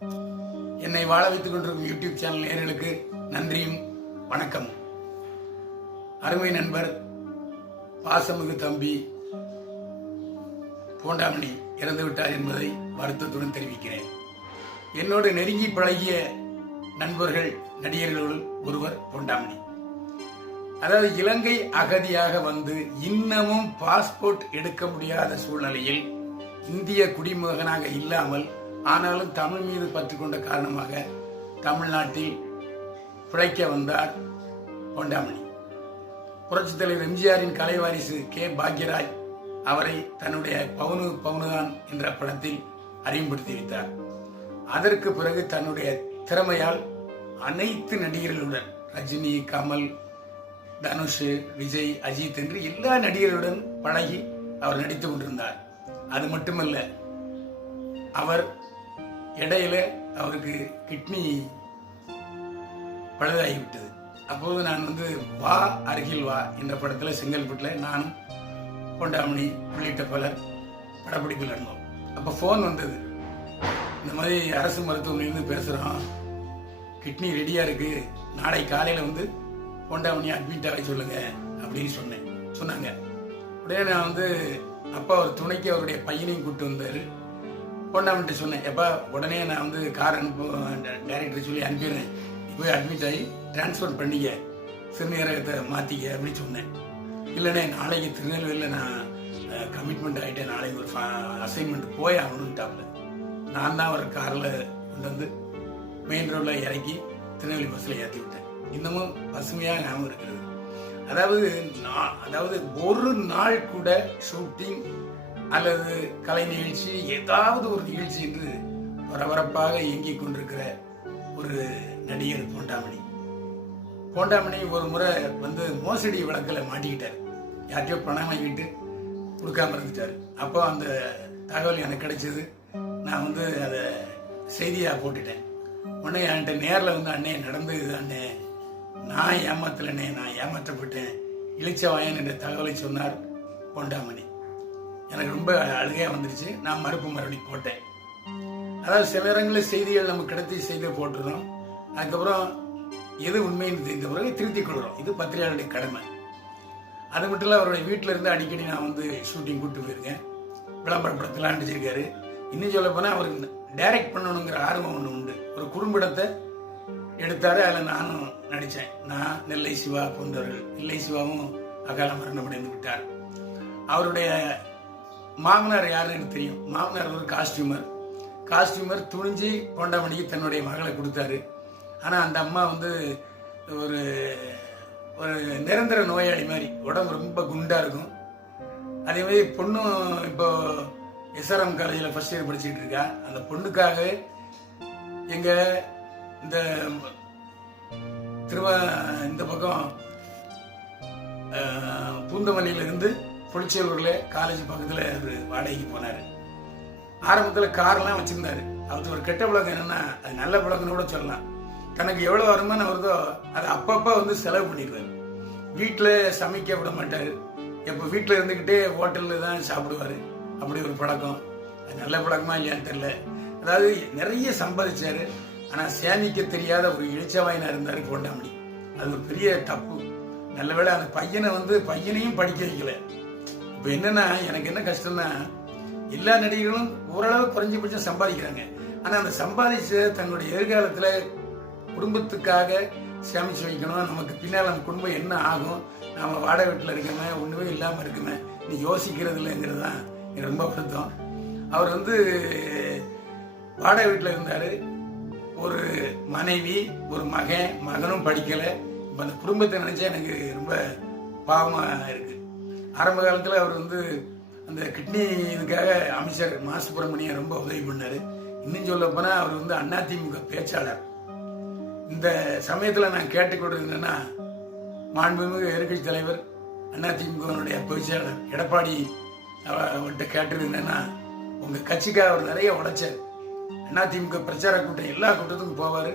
என்னை வாழ வைத்துக் கொண்டிருக்கும் யூடியூப் சேனல் நேர்களுக்கு நன்றியும் வணக்கம் அருமை நண்பர் பாசமிகு தம்பி போண்டாமணி இறந்து விட்டார் என்பதை வருத்தத்துடன் தெரிவிக்கிறேன். என்னோடு நெருங்கி பழகிய நண்பர்கள் நடிகர்களுள் ஒருவர் போண்டாமணி. அதாவது இலங்கை அகதியாக வந்து இன்னமும் பாஸ்போர்ட் எடுக்க முடியாத சூழ்நிலையில் இந்திய குடிமகனாக இல்லாமல் ஆனாலும் தமிழ் மீது பற்று கொண்ட காரணமாக தமிழ்நாட்டில் பிழைக்க வந்தார் பொண்டாமணி. புரட்சித் தலைவர் எம்ஜிஆரின் கலைவாரிசு கே. பாக்யராஜ் அவரை தன்னுடைய பவுனு பவுனுதான் என்ற படத்தில் அறிமுகப்படுத்தி வைத்தார். அதற்கு பிறகு தன்னுடைய திறமையால் அனைத்து நடிகர்களுடன் ரஜினி கமல் தனுஷ் விஜய் அஜித் என்று எல்லா நடிகர்களுடன் பழகி அவர் நடித்து கொண்டிருந்தார். அது மட்டுமல்ல அவர் இடையில அவருக்கு கிட்னி பழுதாகிவிட்டது. அப்போது நான் வந்து வா அருகில் வா என்ற படத்தில் செங்கல்பட்டில் நானும் கொண்டாமணி உள்ளிட்ட பலர் படப்பிடிப்பில் இருந்தோம் அப்போ ஃபோன் வந்தது. இந்த மாதிரி அரசு மருத்துவமனையிலிருந்து பேசுகிறோம் கிட்னி ரெடியாக இருக்குது நாளை காலையில் வந்து கொண்டாமணி அட்மிட் ஆக சொல்லுங்கள் அப்படின்னு சொன்னேன். சொன்னாங்க. உடனே நான் வந்து அப்பா ஒரு துணைக்கு அவருடைய பையனையும் கூப்பிட்டு வந்தார். பொண்டாமன்ட்டு சொன்னேன். எப்போ உடனே நான் வந்து கார் அனுப்பு டைரக்டர் சொல்லி அனுப்பிடுறேன். போய் அட்மிட் ஆகி டிரான்ஸ்ஃபர் பண்ணிக்க சிறுநீரகத்தை மாற்றிக்க அப்படின்னு சொன்னேன். இல்லைண்ணே நாளைக்கு திருநெல்வேலியில் நான் கமிட்மெண்ட் ஆகிட்டேன் நாளைக்கு ஒரு அசைன்மெண்ட் போய் ஆகணுன்ட்டாப்ல நான் தான் ஒரு காரில் கொண்டு வந்து மெயின் ரோடில் இறக்கி திருநெல்வேலி பஸ்ஸில் ஏற்றி விட்டேன். இன்னமும் பசுமையாக ஞாபகம் இருக்கிறது அதாவது நான் அதாவது ஒரு நாள் கூட ஷூட்டிங் அல்லது கலை நிகழ்ச்சி ஏதாவது ஒரு நிகழ்ச்சி என்று பரபரப்பாக இயங்கிக் கொண்டிருக்கிற ஒரு நடிகர் போண்டாமணி. போண்டாமணி ஒரு முறை வந்து மோசடி வழக்கில் மாட்டிக்கிட்டார். யார்கிட்டயோ பணம் வாங்கிட்டு கொடுக்காம இருந்துட்டார். அப்போ அந்த தகவல் எனக்கு கிடைச்சது. நான் வந்து அதை செய்தியாக போட்டுட்டேன். உடனே என்கிட்ட நேரில் வந்து அண்ணே நடந்தது அண்ணே நான் ஏமாத்தலண்ணே நான் ஏமாற்றப்பட்டேன். இளிச்சவாயன் என்ற தகவலை சொன்னார் பொண்டாமணி. எனக்கு ரொம்ப அழுகையாக வந்துருச்சு. நான் மறுப்பு மறுபடி போட்டேன். அதாவது சில இடங்களில் செய்திகள் நம்ம கிடைச்சி செய்தியை போட்டுருந்தோம் அதுக்கப்புறம் எது உண்மைன்னு தெரிந்த பிறகு திருத்திக் கொள்கிறோம். இது பத்திரிகையாளருடைய கடமை. அது மட்டும் இல்லை அவருடைய வீட்டில் இருந்து அடிக்கடி நான் வந்து ஷூட்டிங் கூப்பிட்டு போயிருக்கேன். விளம்பரப்படுத்தலாம் படத்தெல்லாம் நடிச்சிருக்காரு. இன்னும் சொல்ல போனால் அவருக்கு டைரக்ட் பண்ணணுங்கிற ஆர்வம் ஒன்று உண்டு. ஒரு குறும்படத்தை எடுத்தார் அதில் நானும் நடித்தேன் நான் நெல்லை சிவா போன்றவர்கள் நெல்லை சிவாவும் அகால மரணமடைந்து விட்டார். அவருடைய மாமனார் யாருன்னு எனக்கு தெரியும். மாமனார் ஒரு காஸ்டியூமர். காஸ்டியூமர் துணிஞ்சு கொண்டாமணிக்கு தன்னுடைய மகளை கொடுத்தாரு. ஆனால் அந்த அம்மா வந்து ஒரு ஒரு நிரந்தர நோயாளி மாதிரி. உடம்பு ரொம்ப குண்டாக இருக்கும். அதே மாதிரி பொண்ணும் இப்போ எஸ்ஆர்எம் காலேஜில் ஃபர்ஸ்ட் இயர் படிச்சுட்டு இருக்கா. அந்த பொண்ணுக்காக எங்கள் இந்த திருவ இந்த பக்கம் பூந்தமல்லியிலிருந்து புளிச்சலூர்ல காலேஜ் பக்கத்தில் அவர் வாடகைக்கு போனார். ஆரம்பத்தில் கார்லாம் வச்சுருந்தார். அவருக்கு ஒரு கெட்ட பழக்கம் என்னென்னா அது நல்ல பழக்கம்னு கூட சொல்லலாம். தனக்கு எவ்வளோ வருமானம் வருதோ அதை அப்பப்போ வந்து செலவு பண்ணிடுவார். வீட்டில் சமைக்க விட மாட்டார். எப்போ வீட்டில் இருந்துக்கிட்டே ஹோட்டலில் தான் சாப்பிடுவார். அப்படி ஒரு பழக்கம். அது நல்ல பழக்கமா இல்லையான்னு தெரியல. அதாவது நிறைய சம்பாதிச்சார். ஆனால் சேமிக்க தெரியாத ஒரு இழிச்சவாயனா இருந்தார் கொண்டாமணி. அது ஒரு பெரிய தப்பு. நல்லவேளை அந்த பையனை வந்து பையனையும் படிக்க வைக்கல. இப்போ என்னன்னா எனக்கு என்ன கஷ்டம்னா எல்லா நடிகர்களும் ஓரளவு குறைஞ்சபட்சம் சம்பாதிக்கிறாங்க. ஆனால் அந்த சம்பாதிச்ச தன்னுடைய எதிர்காலத்தில் குடும்பத்துக்காக சேமிச்சு வைக்கணும் நமக்கு பின்னால் நம்ம குடும்பம் என்ன ஆகும்? நாம வாடகை வீட்டில் இருக்கமே? ஒன்றுமே இல்லாமல் இருக்குமே? நீ யோசிக்கிறது இல்லைங்கிறது தான் எனக்கு ரொம்ப வருத்தம். அவர் வந்து வாடகை வீட்டில் இருந்தார். ஒரு மனைவி ஒரு மகன் மகனும் படிக்கலை. இப்போ அந்த குடும்பத்தை நினச்சா எனக்கு ரொம்ப பாவமாக இருக்குது ஆரம்ப காலத்தில் அவர் வந்து அந்த கிட்னி இதுக்காக அமைச்சர் மா சுப்பிரமணியம் ரொம்ப உதவி பண்ணார். இன்னும் சொல்ல போனால் அவர் வந்து அதிமுக பேச்சாளர். இந்த சமயத்தில் நான் கேட்டுக்கொண்டது என்னன்னா மாண்புமிகு எதிர்கட்சி தலைவர் அதிமுகவினுடைய பொதுச்செயலாளர் எடப்பாடி அவர்கிட்ட கேட்டது என்னன்னா கட்சிக்காக அவர் நிறைய உழைச்சார். அதிமுக பிரச்சார கூட்டம் எல்லா கூட்டத்துக்கும் போவார்.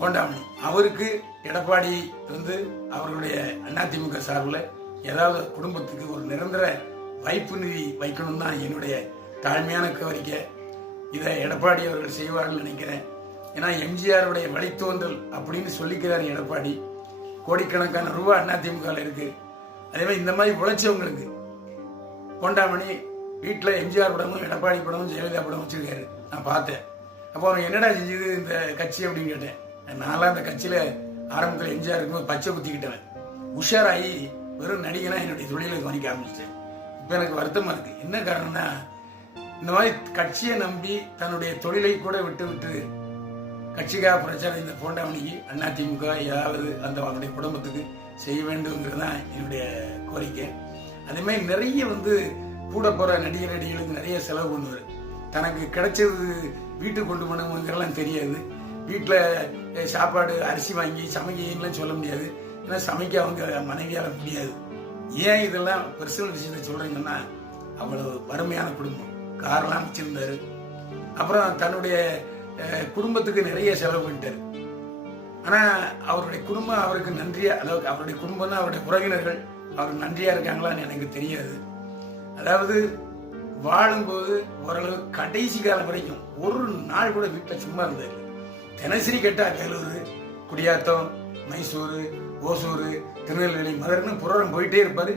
போண்டாமணி. அவருக்கு எடப்பாடி வந்து அவர்களுடைய அதிமுக சார்பில் ஏதாவது குடும்பத்துக்கு ஒரு நிரந்தர வைப்பு நிதி வைக்கணும் தான் என்னுடைய தாழ்மையான கோரிக்கை. இதை எடப்பாடி அவர்கள் செய்வார்கள் நினைக்கிறேன். ஏன்னா எம்ஜிஆருடைய வழித்தோன்றல் அப்படின்னு சொல்லிக்கிறார் எடப்பாடி. கோடிக்கணக்கான ரூபா அதிமுகவில் இருக்கு. அதே மாதிரி இந்த மாதிரி உழைச்சவங்களுக்கு கொண்டாமணி வீட்டில் எம்ஜிஆர் படமும் எடப்பாடி படமும் ஜெயலலிதா படமும் வச்சிருக்காரு. நான் பார்த்தேன். அப்போ அவன் என்னடா செஞ்சது இந்த கட்சி அப்படின்னு கேட்டேன். நான்லாம் அந்த கட்சியில் ஆரம்பத்தில் எம்ஜிஆர் இருக்கும்போது பச்சை குத்திக்கிட்டவன். உஷாராகி வெறும் நடிகனா என்னுடைய தொழிலை கவனிக்க ஆரம்பிச்சிட்டேன். இப்போ எனக்கு வருத்தமாக இருக்கு. என்ன காரணம்னா இந்த மாதிரி கட்சியை நம்பி தன்னுடைய தொழிலை கூட விட்டு விட்டு கட்சிக்காக பிரச்சாரம் இந்த போண்டாமணிக்கு அதிமுக ஏதாவது அந்த அவனுடைய குடும்பத்துக்கு செய்ய வேண்டும்ங்கிறது தான் என்னுடைய கோரிக்கை. அதே மாதிரி நிறைய வந்து கூட போகிற நடிகர் நடிகளுக்கு நிறைய செலவு பண்ணுவார். தனக்கு கிடைச்சது வீட்டுக்கு கொண்டு போனவங்கிறலாம் தெரியாது. வீட்டில் சாப்பாடு அரிசி வாங்கி சமைக்கலாம் சொல்ல முடியாது. ஏன்னா சமைக்க அவங்க மனைவியால் முடியாது. ஏன் இதெல்லாம் பர்சனல் விஷயத்தை சொல்கிறீங்கன்னா அவ்வளவு வறுமையான குடும்பம். கார்லாம் வச்சுருந்தாரு. அப்புறம் தன்னுடைய குடும்பத்துக்கு நிறைய செலவு பண்ணிட்டார். ஆனால் அவருடைய குடும்பம் அவருக்கு நன்றியா அதாவது அவருடைய குடும்பம்னா அவருடைய உறவினர்கள் அவர் நன்றியா இருக்காங்களான்னு எனக்கு தெரியாது. அதாவது வாழும்போது ஓரளவு கடைசி காலம் வரைக்கும் ஒரு நாள் கூட வீட்டில் சும்மா இருந்தார். தினசரி கேட்டால் வேலூர் குடியாத்தம் மைசூர் ஓசூர் திருநெல்வேலி மதுரைன்னு புறம் போயிட்டே இருப்பாரு.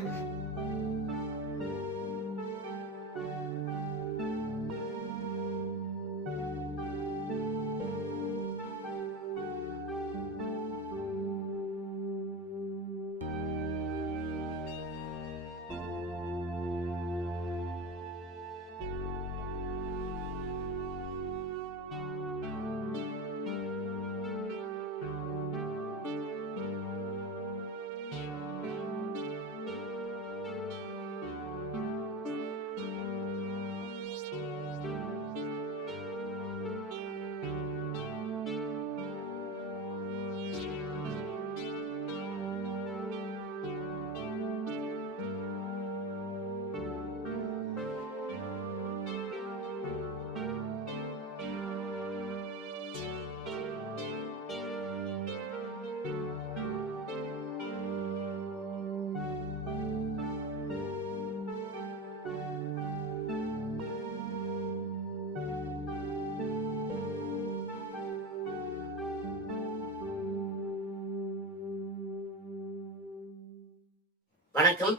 வணக்கம்.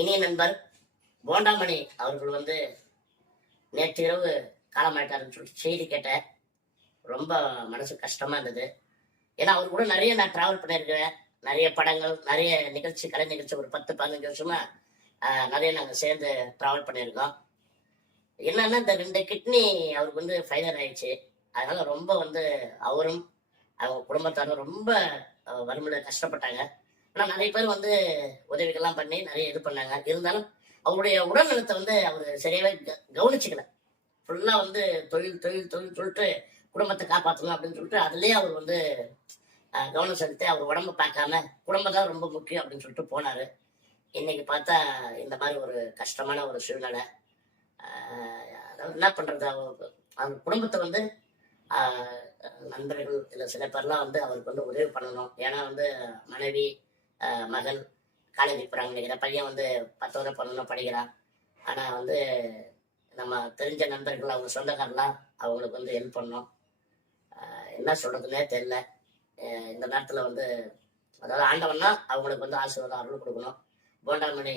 இனிய நண்பர் போண்டாமணி அவர்கள் வந்து நேற்று இரவு காலமாயிட்டாருன்னு சொல்லிட்டு செய்தி கேட்டேன் ரொம்ப மனசு கஷ்டமா இருந்தது. ஏன்னா அவர் கூட நிறைய நான் டிராவல் பண்ணியிருக்கிறேன். நிறைய படங்கள் நிறைய நிகழ்ச்சி கலை நிகழ்ச்சி ஒரு பத்து பதினஞ்சு வருஷமா நிறைய நாங்கள் சேர்ந்து டிராவல் பண்ணியிருக்கோம். என்னன்னா இந்த ரெண்டு கிட்னி அவருக்கு வந்து ஃபைலர் ஆயிடுச்சு. அதனால ரொம்ப வந்து அவரும் அவங்க குடும்பத்தாரும் ரொம்ப வறுமையில கஷ்டப்பட்டாங்க. ஆனால் நிறைய பேர் வந்து உதவிகள்லாம் பண்ணி நிறைய இது பண்ணாங்க. இருந்தாலும் அவருடைய உடல்நலத்தை வந்து அவர் சரியாவே கவனிச்சுக்கல. ஃபுல்லாக வந்து தொழில் தொழில் தொழில் சொல்லிட்டு குடும்பத்தை காப்பாற்றணும் அப்படின்னு சொல்லிட்டு அதுலேயே அவர் வந்து கவனம் செலுத்தி அவர் உடம்ப பார்க்காம குடும்பம் தான் ரொம்ப முக்கியம் அப்படின்னு சொல்லிட்டு போனார். இன்னைக்கு பார்த்தா இந்த மாதிரி ஒரு கஷ்டமான ஒரு சூழ்நிலை. அதாவது என்ன பண்ணுறது அவர் அவங்க குடும்பத்தை வந்து நண்பர்கள் இல்லை சில பேர்லாம் வந்து அவருக்கு வந்து உதவி பண்ணணும். ஏன்னா வந்து மனைவி மகள் காலேஜ் போகிறாங்க நினைக்கிறேன். பையன் வந்து பத்தோட பன்னெண்டு படிக்கிறான். ஆனால் வந்து நம்ம தெரிஞ்ச நண்பர்கள் அவங்க சொந்தக்காரலாம் அவங்களுக்கு வந்து ஹெல்ப் பண்ணோம். என்ன சொல்கிறதுனே தெரில இந்த நேரத்தில் வந்து அதாவது ஆண்டவன்னா அவங்களுக்கு வந்து ஆசீர்வாதம் அருள் கொடுக்கணும். போண்டாமணி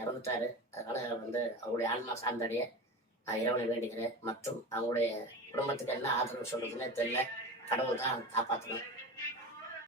இறந்துட்டாரு. அதனால் வந்து அவருடைய ஆன்மா சார்ந்தடைய நான் இறைவனை வேண்டிக்கிறேன் மற்றும் அவங்களுடைய குடும்பத்துக்கு என்ன ஆதரவு சொல்கிறதுனே தெரில கடவுள் தான் காப்பாற்றணும்.